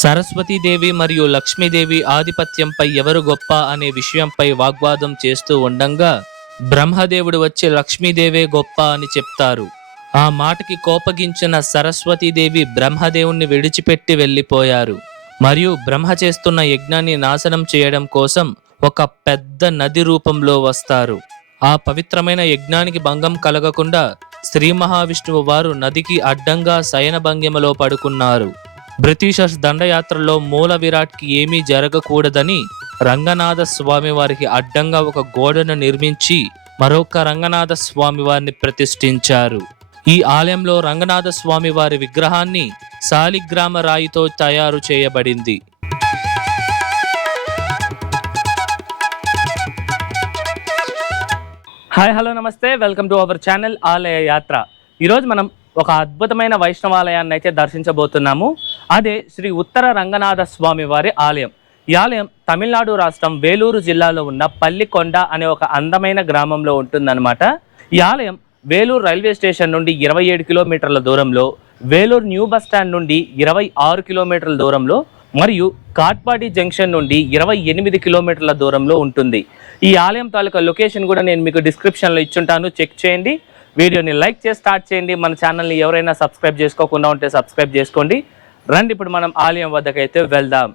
సరస్వతీదేవి మరియు లక్ష్మీదేవి ఆధిపత్యంపై ఎవరు గొప్ప అనే విషయంపై వాగ్వాదం చేస్తూ ఉండంగా బ్రహ్మదేవుడు వచ్చి లక్ష్మీదేవే గొప్ప అని చెప్తారు. ఆ మాటకి కోపగించిన సరస్వతీదేవి బ్రహ్మదేవుణ్ణి విడిచిపెట్టి వెళ్ళిపోయారు. మరియు బ్రహ్మ చేస్తున్న యజ్ఞాన్ని నాశనం చేయడం కోసం ఒక పెద్ద నది రూపంలో వస్తారు. ఆ పవిత్రమైన యజ్ఞానికి భంగం కలగకుండా శ్రీ మహావిష్ణువు వారు నదికి అడ్డంగా శయన భంగిమలో పడుకున్నారు. బ్రిటిషర్స్ దండయాత్రలో మూల విరాట్కి ఏమీ జరగకూడదని రంగనాథ స్వామి వారికి అడ్డంగా ఒక గోడను నిర్మించి మరొక రంగనాథ స్వామి వారిని ప్రతిష్ఠించారు. ఈ ఆలయంలో రంగనాథ స్వామి వారి విగ్రహాన్ని శాలిగ్రామ రాయితో తయారు చేయబడింది. హాయ్ హలో నమస్తే, వెల్కమ్ టు అవర్ ఛానల్ ఆలయ యాత్ర. ఈరోజు మనం ఒక అద్భుతమైన వైష్ణవాలయాన్ని అయితే దర్శించబోతున్నాము. అదే శ్రీ ఉత్తర రంగనాథ స్వామి వారి ఆలయం. ఈ ఆలయం తమిళనాడు రాష్ట్రం వేలూరు జిల్లాలో ఉన్న పల్లికొండ అనే ఒక అందమైన గ్రామంలో ఉంటుందన్నమాట. ఈ ఆలయం వేలూరు రైల్వే స్టేషన్ నుండి 27 కిలోమీటర్ల దూరంలో, వేలూరు న్యూ బస్ స్టాండ్ నుండి 26 కిలోమీటర్ల దూరంలో మరియు కాట్పాడి జంక్షన్ నుండి 28 కిలోమీటర్ల దూరంలో ఉంటుంది. ఈ ఆలయం తాలూకా లొకేషన్ కూడా నేను మీకు డిస్క్రిప్షన్లో ఇచ్చుంటాను, చెక్ చేయండి. వీడియోని లైక్ చేసి స్టార్ట్ చేయండి. మన ఛానల్ని ఎవరైనా సబ్స్క్రైబ్ చేసుకోకుండా ఉంటే సబ్స్క్రైబ్ చేసుకోండి. రండి ఇప్పుడు మనం ఆలయం వద్దకైతే వెళ్దాం.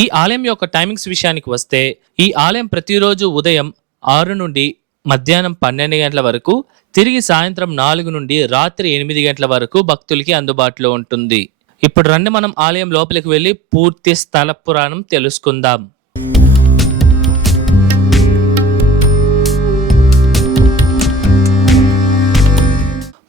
ఈ ఆలయం యొక్క టైమింగ్స్ విషయానికి వస్తే, ఈ ఆలయం ప్రతిరోజు ఉదయం 6 నుండి మధ్యాహ్నం 12 గంటల వరకు, తిరిగి సాయంత్రం 4 నుండి రాత్రి 8 గంటల వరకు భక్తులకి అందుబాటులో ఉంటుంది. ఇప్పుడు రండి మనం ఆలయం లోపలికి వెళ్ళి పూర్తి స్థల పురాణం తెలుసుకుందాం.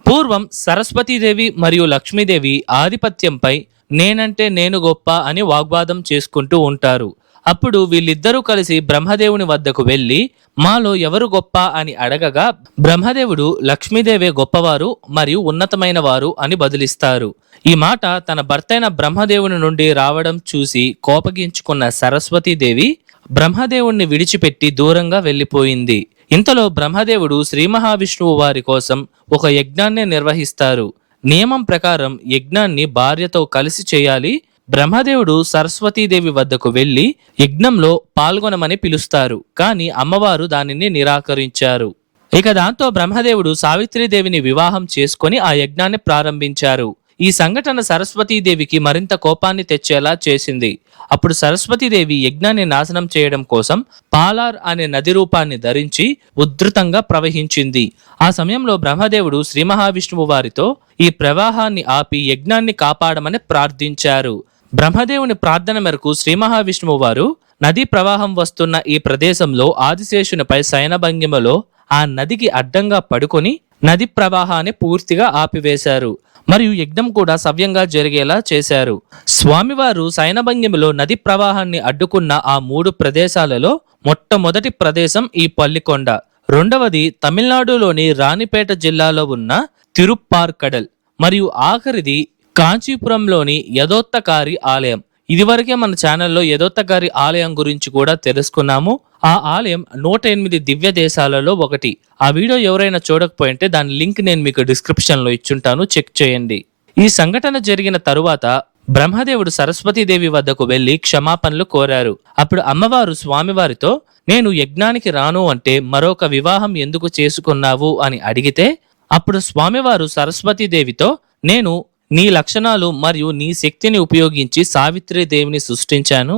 పూర్వం సరస్వతీదేవి మరియు లక్ష్మీదేవి ఆధిపత్యంపై నేనంటే నేను గొప్ప అని వాగ్వాదం చేసుకుంటూ ఉంటారు. అప్పుడు వీళ్ళిద్దరూ కలిసి బ్రహ్మదేవుని వద్దకు వెళ్ళి మాలో ఎవరు గొప్ప అని అడగగా బ్రహ్మదేవుడు లక్ష్మీదేవే గొప్పవారు మరియు ఉన్నతమైన వారు అని బదులిస్తారు. ఈ మాట తన భర్తైన బ్రహ్మదేవుని నుండి రావడం చూసి కోపగించుకున్న సరస్వతీదేవి బ్రహ్మదేవుణ్ణి విడిచిపెట్టి దూరంగా వెళ్ళిపోయింది. ఇంతలో బ్రహ్మదేవుడు శ్రీ మహావిష్ణువు వారి కోసం ఒక యజ్ఞాన్ని నిర్వహిస్తారు. నియమం ప్రకారం యజ్ఞాన్ని భార్యతో కలిసి చేయాలి. బ్రహ్మదేవుడు సరస్వతీదేవి వద్దకు వెళ్లి యజ్ఞంలో పాల్గొనమని పిలుస్తారు. కానీ అమ్మవారు దానిని నిరాకరించారు. ఇక దాంతో బ్రహ్మదేవుడు సావిత్రీదేవిని వివాహం చేసుకొని ఆ యజ్ఞాన్ని ప్రారంభించారు. ఈ సంఘటన సరస్వతీదేవికి మరింత కోపాన్ని తెచ్చేలా చేసింది. అప్పుడు సరస్వతీదేవి యజ్ఞాన్ని నాశనం చేయడం కోసం పాలార్ అనే నది రూపాన్ని ధరించి ఉధృతంగా ప్రవహించింది. ఆ సమయంలో బ్రహ్మదేవుడు శ్రీ మహావిష్ణువు వారితో ఈ ప్రవాహాన్ని ఆపి యజ్ఞాన్ని కాపాడమని ప్రార్థించారు. బ్రహ్మదేవుని ప్రార్థన మేరకు శ్రీ మహావిష్ణువు వారు నదీ ప్రవాహం వస్తున్న ఈ ప్రదేశంలో ఆదిశేషునిపై శయనభంగిమలో ఆ నదికి అడ్డంగా పడుకొని నది ప్రవాహాన్ని పూర్తిగా ఆపివేశారు. మరియు యజ్ఞం కూడా సవ్యంగా జరిగేలా చేశారు. స్వామివారు శయనభంగిమలో నది ప్రవాహాన్ని అడ్డుకున్న ఆ 3 ప్రదేశాలలో మొట్టమొదటి ప్రదేశం ఈ పల్లికొండ, రెండవది తమిళనాడులోని రాణిపేట జిల్లాలో ఉన్న తిరుప్పార్కడల్ మరియు ఆఖరిది కాంచీపురంలోని యదోత్తకారి ఆలయం. ఇదివరకే మన ఛానల్లో యదోత్తకారి ఆలయం గురించి కూడా తెలుసుకున్నాము. ఆ ఆలయం 108 దివ్య దేశాలలో ఒకటి. ఆ వీడియో ఎవరైనా చూడకపోయింటే దాని లింక్ నేను మీకు డిస్క్రిప్షన్లో ఇచ్చుంటాను, చెక్ చేయండి. ఈ సంఘటన జరిగిన తరువాత బ్రహ్మదేవుడు సరస్వతీదేవి వద్దకు వెళ్లి క్షమాపణలు కోరారు. అప్పుడు అమ్మవారు స్వామివారితో నేను యజ్ఞానికి రాను అంటే మరొక వివాహం ఎందుకు చేసుకున్నావు అని అడిగితే, అప్పుడు స్వామివారు సరస్వతీదేవితో నేను నీ లక్షణాలు మరియు నీ శక్తిని ఉపయోగించి సావిత్రీదేవిని సృష్టించాను,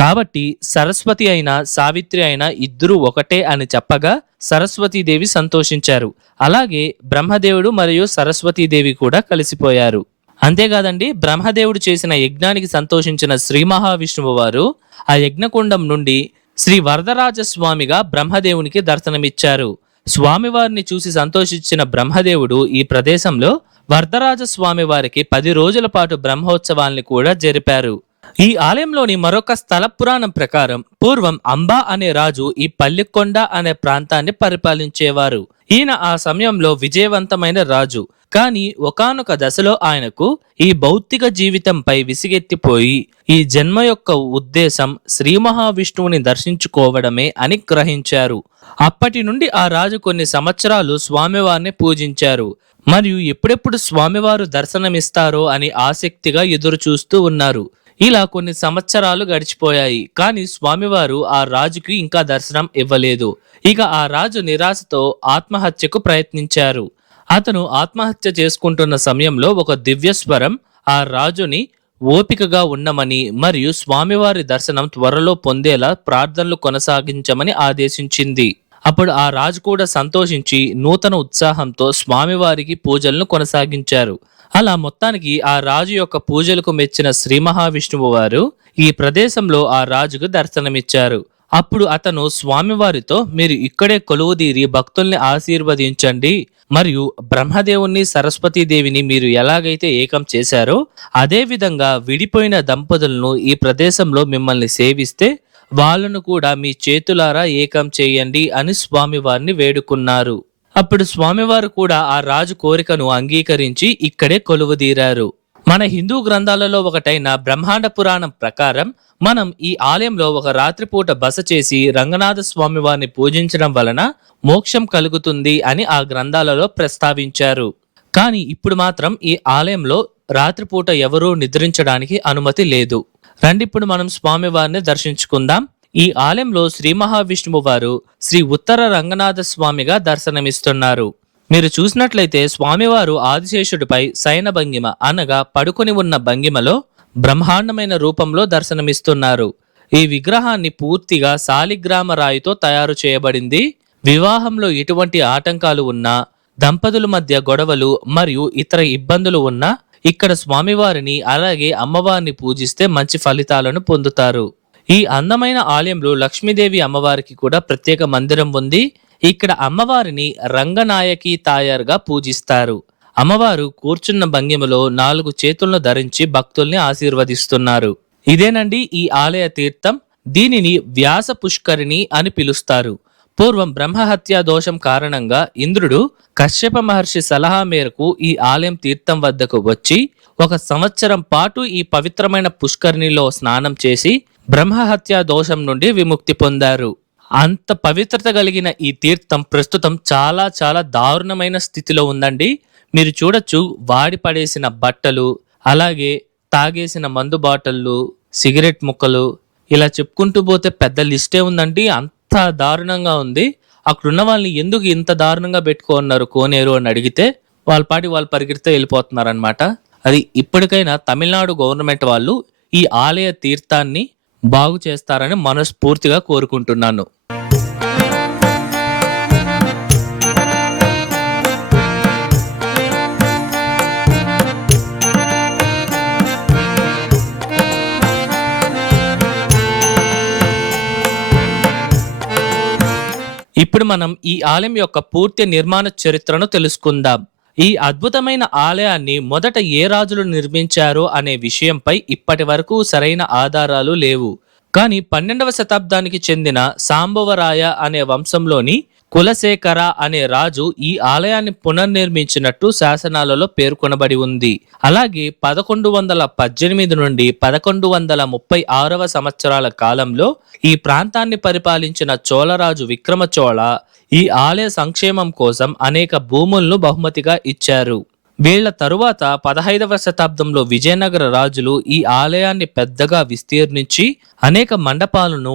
కాబట్టి సరస్వతి అయినా సావిత్రి అయినా ఇద్దరు ఒకటే అని చెప్పగా సరస్వతీదేవి సంతోషించారు. అలాగే బ్రహ్మదేవుడు మరియు సరస్వతీదేవి కూడా కలిసిపోయారు. అంతేకాదండి, బ్రహ్మదేవుడు చేసిన యజ్ఞానికి సంతోషించిన శ్రీ మహావిష్ణువు వారు ఆ యజ్ఞకుండం నుండి శ్రీ వరదరాజస్వామిగా బ్రహ్మదేవునికి దర్శనమిచ్చారు. స్వామివారిని చూసి సంతోషించిన బ్రహ్మదేవుడు ఈ ప్రదేశంలో వరదరాజస్వామి వారికి 10 రోజుల పాటు బ్రహ్మోత్సవాల్ని కూడా జరిపారు. ఈ ఆలయంలోని మరొక స్థల పురాణం ప్రకారం పూర్వం అంబా అనే రాజు ఈ పల్లికొండ అనే ప్రాంతాన్ని పరిపాలించేవారు. ఈయన ఆ సమయంలో విజయవంతమైన రాజు. కానీ ఒకానొక దశలో ఆయనకు ఈ భౌతిక జీవితంపై విసిగెత్తిపోయి ఈ జన్మ యొక్క ఉద్దేశం శ్రీ మహావిష్ణువుని దర్శించుకోవడమే అని గ్రహించారు. అప్పటి నుండి ఆ రాజు కొన్ని సంవత్సరాలు స్వామివారిని పూజించారు మరియు ఎప్పుడెప్పుడు స్వామివారు దర్శనమిస్తారో అని ఆసక్తిగా ఎదురు చూస్తూ ఉన్నారు. ఇలా కొన్ని సంవత్సరాలు గడిచిపోయాయి. కానీ స్వామివారు ఆ రాజుకి ఇంకా దర్శనం ఇవ్వలేదు. ఇక ఆ రాజు నిరాశతో ఆత్మహత్యకు ప్రయత్నించారు. అతను ఆత్మహత్య చేసుకుంటున్న సమయంలో ఒక దివ్యస్వరం ఆ రాజుని ఓపికగా ఉండమని మరియు స్వామివారి దర్శనం త్వరలో పొందేలా ప్రార్థనలు కొనసాగించమని ఆదేశించింది. అప్పుడు ఆ రాజు కూడా సంతోషించి నూతన ఉత్సాహంతో స్వామివారికి పూజలను కొనసాగించారు. అలా మొత్తానికి ఆ రాజు యొక్క పూజలకు మెచ్చిన శ్రీ మహావిష్ణువు వారు ఈ ప్రదేశంలో ఆ రాజుకు దర్శనమిచ్చారు. అప్పుడు అతను స్వామివారితో, మీరు ఇక్కడే కొలువుదీరి భక్తుల్ని ఆశీర్వదించండి మరియు బ్రహ్మదేవుణ్ణి సరస్వతీదేవిని మీరు ఎలాగైతే ఏకం చేశారో అదే విధంగా విడిపోయిన దంపతులను ఈ ప్రదేశంలో మిమ్మల్ని సేవిస్తే వాళ్ళను కూడా మీ చేతులారా ఏకం చేయండి అని స్వామివారిని వేడుకున్నారు. అప్పుడు స్వామివారు కూడా ఆ రాజు కోరికను అంగీకరించి ఇక్కడే కొలువుదీరారు. మన హిందూ గ్రంథాలలో ఒకటైన బ్రహ్మాండ పురాణం ప్రకారం మనం ఈ ఆలయంలో ఒక రాత్రిపూట బస చేసి రంగనాథ స్వామి వారిని పూజించడం వలన మోక్షం కలుగుతుంది అని ఆ గ్రంథాలలో ప్రస్తావించారు. కానీ ఇప్పుడు మాత్రం ఈ ఆలయంలో రాత్రిపూట ఎవరూ నిద్రించడానికి అనుమతి లేదు. రండి ఇప్పుడు మనం స్వామివారిని దర్శించుకుందాం. ఈ ఆలయంలో శ్రీ మహావిష్ణువు వారు శ్రీ ఉత్తర రంగనాథ స్వామిగా దర్శనమిస్తున్నారు. మీరు చూసినట్లయితే స్వామివారు ఆదిశేషుడిపై శయన భంగిమ అనగా పడుకొని ఉన్న భంగిమలో బ్రహ్మాండమైన రూపంలో దర్శనమిస్తున్నారు. ఈ విగ్రహాన్ని పూర్తిగా శాలిగ్రామ రాయితో తయారు చేయబడింది. వివాహంలో ఎటువంటి ఆటంకాలు ఉన్నా, దంపతుల మధ్య గొడవలు మరియు ఇతర ఇబ్బందులు ఉన్నా ఇక్కడ స్వామివారిని అలాగే అమ్మవారిని పూజిస్తే మంచి ఫలితాలను పొందుతారు. ఈ అందమైన ఆలయంలో లక్ష్మీదేవి అమ్మవారికి కూడా ప్రత్యేక మందిరం ఉంది. ఇక్కడ అమ్మవారిని రంగనాయకి తాయారుగా పూజిస్తారు. అమ్మవారు కూర్చున్న భంగిమలో 4 చేతులను ధరించి భక్తుల్ని ఆశీర్వదిస్తున్నారు. ఇదేనండి ఈ ఆలయ తీర్థం. దీనిని వ్యాస పుష్కరిణి అని పిలుస్తారు. పూర్వం బ్రహ్మహత్యా దోషం కారణంగా ఇంద్రుడు కశ్యప మహర్షి సలహా మేరకు ఈ ఆలయం తీర్థం వద్దకు వచ్చి 1 సంవత్సరం పాటు ఈ పవిత్రమైన పుష్కరిణిలో స్నానం చేసి బ్రహ్మహత్యా దోషం నుండి విముక్తి పొందారు. అంత పవిత్రత కలిగిన ఈ తీర్థం ప్రస్తుతం చాలా చాలా దారుణమైన స్థితిలో ఉందండి. మీరు చూడొచ్చు, వాడి పడేసిన బట్టలు, అలాగే తాగేసిన మందు బాటళ్ళు, సిగరెట్ ముక్కలు, ఇలా చెప్పుకుంటూ పోతే పెద్ద లిస్టే ఉందండి. అంత దారుణంగా ఉంది. అక్కడున్న వాళ్ళని ఎందుకు ఇంత దారుణంగా పెట్టుకున్నారు కోనేరు అని అడిగితే వాళ్ళ పాటి వాళ్ళు పరిగెడితే వెళ్ళిపోతున్నారు అనమాట. అది ఇప్పటికైనా తమిళనాడు గవర్నమెంట్ వాళ్ళు ఈ ఆలయ తీర్థాన్ని బాగు చేస్తారని మనస్ఫూర్తిగా కోరుకుంటున్నాను. ఇప్పుడు మనం ఈ ఆలయం యొక్క పూర్తి నిర్మాణ చరిత్రను తెలుసుకుందాం. ఈ అద్భుతమైన ఆలయాన్ని మొదట ఏ రాజులు నిర్మించారో అనే విషయంపై ఇప్పటి వరకు సరైన ఆధారాలు లేవు. కానీ 12వ శతాబ్దానికి చెందిన సాంబవరాయ అనే వంశంలోని కులశేఖర అనే రాజు ఈ ఆలయాన్ని పునర్నిర్మించినట్టు శాసనాలలో పేర్కొనబడి ఉంది. అలాగే 1118 నుండి 1136వ సంవత్సరాల కాలంలో ఈ ప్రాంతాన్ని పరిపాలించిన చోళరాజు విక్రమచోళ ఈ ఆలయ సంక్షేమం కోసం అనేక భూములను బహుమతిగా ఇచ్చారు. వీళ్ల తరువాత 15వ శతాబ్దంలో విజయనగర రాజులు ఈ ఆలయాన్ని పెద్దగా విస్తీర్ణించి అనేక మండపాలను,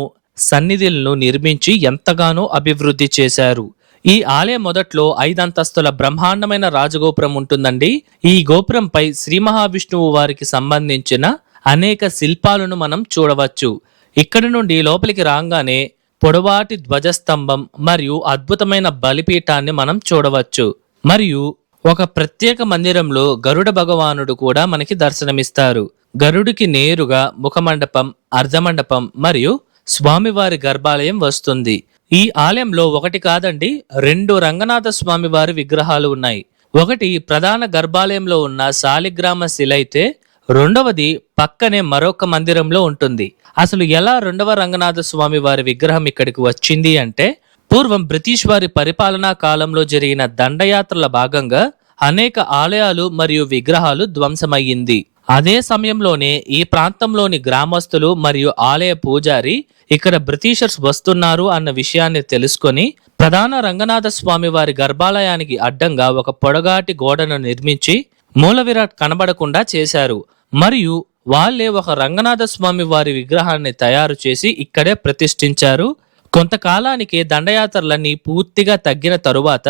సన్నిధులను నిర్మించి ఎంతగానో అభివృద్ధి చేశారు. ఈ ఆలయం మొదట్లో 5 అంతస్తుల బ్రహ్మాండమైన రాజగోపురం ఉంటుందండి. ఈ గోపురంపై శ్రీ మహావిష్ణువు వారికి సంబంధించిన అనేక శిల్పాలను మనం చూడవచ్చు. ఇక్కడి నుండి లోపలికి రాగానే పొడవాటి ధ్వజస్తంభం మరియు అద్భుతమైన బలిపీఠాన్ని మనం చూడవచ్చు. మరియు ఒక ప్రత్యేక మందిరంలో గరుడ భగవానుడు కూడా మనకి దర్శనమిస్తారు. గరుడికి నేరుగా ముఖమండపం, అర్ధమండపం మరియు స్వామివారి గర్భాలయం వస్తుంది. ఈ ఆలయంలో ఒకటి కాదండి, 2 రంగనాథ స్వామివారి విగ్రహాలు ఉన్నాయి. ఒకటి ప్రధాన గర్భాలయంలో ఉన్న శాలిగ్రామ శిల అయితే రెండవది పక్కనే మరొక మందిరంలో ఉంటుంది. అసలు ఎలా రెండవ రంగనాథ స్వామి వారి విగ్రహం ఇక్కడికి వచ్చింది అంటే, పూర్వం బ్రిటిష్ వారి పరిపాలనా కాలంలో జరిగిన దండయాత్రల భాగంగా అనేక ఆలయాలు మరియు విగ్రహాలు ధ్వంసమయ్యింది. అదే సమయంలోనే ఈ ప్రాంతంలోని గ్రామస్తులు మరియు ఆలయ పూజారి ఇక్కడ బ్రిటిషర్స్ వస్తున్నారు అన్న విషయాన్ని తెలుసుకొని ప్రధాన రంగనాథ స్వామి వారి గర్భాలయానికి అడ్డంగా ఒక పొడగాటి గోడను నిర్మించి మూల విరాట్ కనబడకుండా చేశారు. మరియు వాళ్ళే ఒక రంగనాథ స్వామి వారి విగ్రహాన్ని తయారు చేసి ఇక్కడే ప్రతిష్ఠించారు. కొంతకాలానికి దండయాత్రలన్నీ పూర్తిగా తగ్గిన తరువాత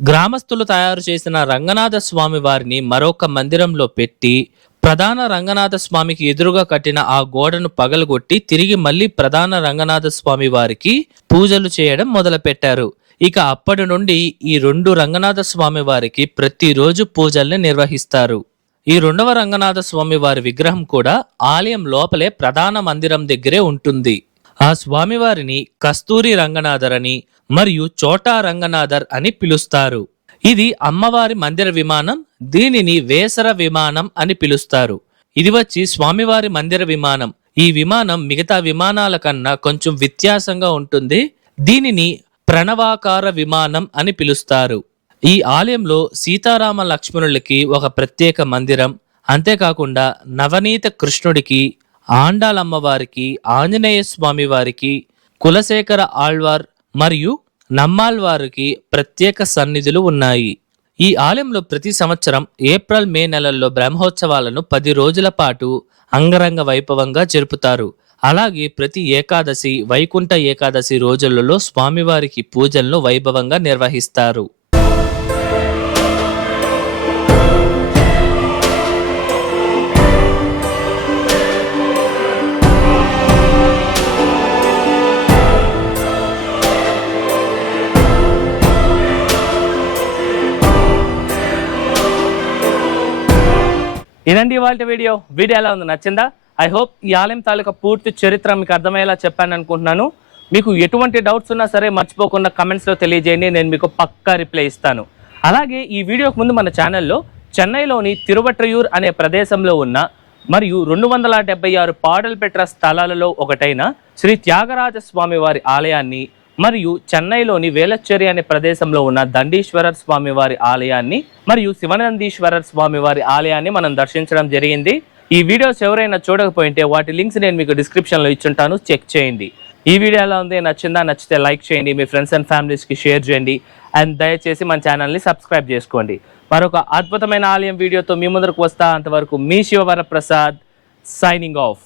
గ్రామస్తులు తయారు చేసిన రంగనాథ స్వామి వారిని మరొక మందిరంలో పెట్టి ప్రధాన రంగనాథ స్వామికి ఎదురుగా కట్టిన ఆ గోడను పగలగొట్టి తిరిగి మళ్ళీ ప్రధాన రంగనాథ స్వామి వారికి పూజలు చేయడం మొదలుపెట్టారు. ఇక అప్పటి నుండి ఈ రెండు రంగనాథ స్వామి వారికి ప్రతిరోజు పూజల్ని నిర్వహిస్తారు. ఈ రెండవ రంగనాథ స్వామి వారి విగ్రహం కూడా ఆలయం లోపలే ప్రధాన మందిరం దగ్గరే ఉంటుంది. ఆ స్వామివారిని కస్తూరి రంగనాథర్ అని మరియు చోటా రంగనాథర్ అని పిలుస్తారు. ఇది అమ్మవారి మందిర విమానం. దీనిని వేసర విమానం అని పిలుస్తారు. ఇది వచ్చి స్వామివారి మందిర విమానం. ఈ విమానం మిగతా విమానాల కన్నా కొంచెం వ్యత్యాసంగా ఉంటుంది. దీనిని ప్రణవాకార విమానం అని పిలుస్తారు. ఈ ఆలయంలో సీతారామ లక్ష్మణులకి ఒక ప్రత్యేక మందిరం, అంతేకాకుండా నవనీత కృష్ణుడికి, ఆండాలమ్మవారికి, ఆంజనేయ స్వామి వారికి, కులశేఖర ఆళ్వార్ మరియు నమ్మాళ్వారికి ప్రత్యేక సన్నిధులు ఉన్నాయి. ఈ ఆలయంలో ప్రతి సంవత్సరం ఏప్రిల్ మే నెలల్లో బ్రహ్మోత్సవాలను 10 రోజుల పాటు అంగరంగ వైభవంగా జరుపుతారు. అలాగే ప్రతి ఏకాదశి, వైకుంఠ ఏకాదశి రోజులలో స్వామివారికి పూజలను వైభవంగా నిర్వహిస్తారు. ఇదండి ఇవాళ వీడియో ఎలా ఉంది, నచ్చిందా? ఐ హోప్ ఈ ఆలయం తాలూకా పూర్తి చరిత్ర మీకు అర్థమయ్యేలా చెప్పాను అనుకుంటున్నాను. మీకు ఎటువంటి డౌట్స్ ఉన్నా సరే మర్చిపోకుండా కమెంట్స్లో తెలియజేయండి, నేను మీకు పక్కా రిప్లై ఇస్తాను. అలాగే ఈ వీడియోకి ముందు మన ఛానల్లో చెన్నైలోని తిరువట్రయూర్ అనే ప్రదేశంలో ఉన్న మరియు 276 పాడల్ పెట్ర స్థలాలలో ఒకటైన శ్రీ త్యాగరాజ స్వామి వారి ఆలయాన్ని మరియు చెన్నైలోని వేలచ్చేరి అనే ప్రదేశంలో ఉన్న దండీశ్వరర్ స్వామి వారి ఆలయాన్ని మరియు శివనందీశ్వరర్ స్వామి వారి ఆలయాన్ని మనం దర్శించడం జరిగింది. ఈ వీడియోస్ ఎవరైనా చూడకపోయింటే వాటి లింక్స్ నేను మీకు డిస్క్రిప్షన్లో ఇచ్చుంటాను, చెక్ చేయండి. ఈ వీడియో ఎలా ఉంది, నచ్చిందా? నచ్చితే లైక్ చేయండి, మీ ఫ్రెండ్స్ అండ్ ఫ్యామిలీస్కి షేర్ చేయండి, అండ్ దయచేసి మన ఛానల్ని సబ్స్క్రైబ్ చేసుకోండి. మరొక అద్భుతమైన ఆలయం వీడియోతో మీ ముందరకు వస్తా. అంతవరకు మీ శివవరప్రసాద్ సైనింగ్ ఆఫ్.